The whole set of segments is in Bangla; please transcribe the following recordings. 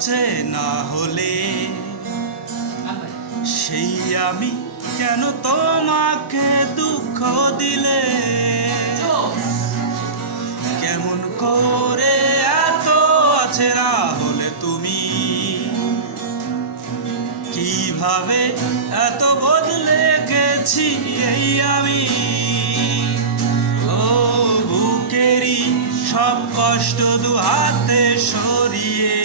চেনা হলে সেই আমি কেন তোমাকে দুঃখ দিলে? কেমন করে এত অচেনা হলে তুমি? কীভাবে এত বদলে গেছি এই আমি? ও বুকেরই সব কষ্ট দু হাতে সরিয়ে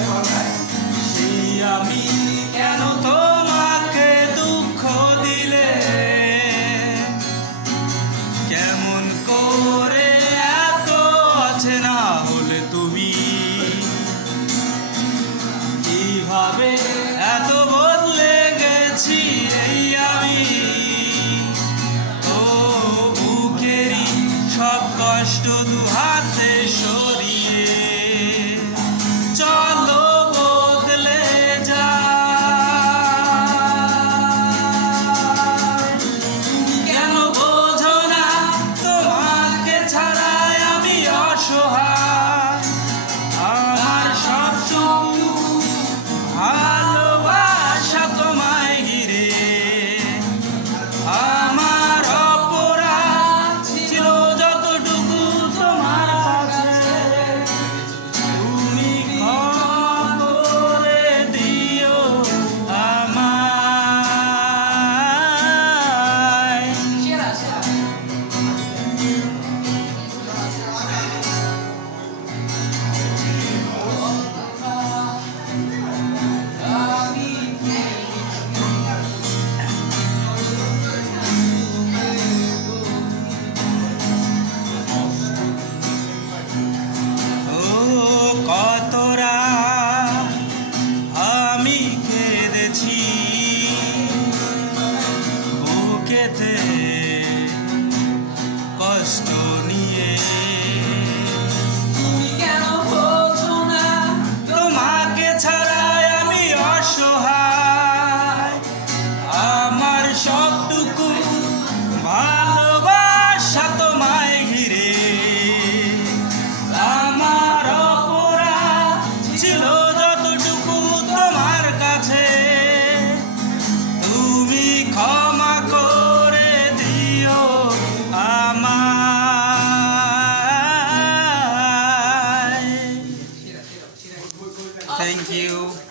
এখন সেই আমি just Thank you.